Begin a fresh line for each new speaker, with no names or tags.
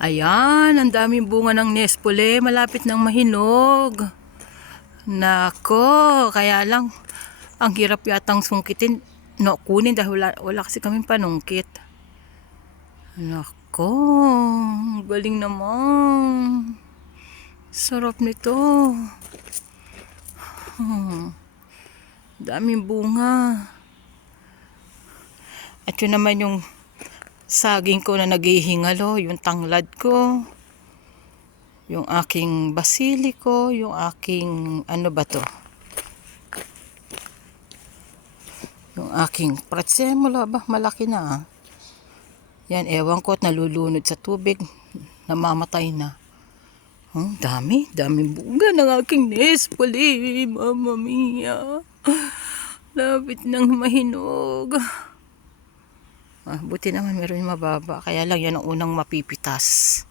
Ayan, ang daming bunga ng Nespole, malapit ng mahinog. Nako, kaya lang, ang hirap yatang sungkitin, no, kunin dahil wala, wala kasi kaming panungkit. Nako, galing naman. Sarap nito. Hmm. Daming bunga. At yun naman yung saging ko na naghihingalo, yung tanglad ko, yung aking basiliko, yung aking ano ba to? Yung aking pretzemola ba? Malaki na ah. Yan, ewan ko at nalulunod sa tubig. Namamatay na. Oh, dami, daming bunga ng aking Nespole, Mamma mia. Lapit ng mahinog. Ah, buti naman meron yung mababa. Kaya lang yan ang unang mapipitas.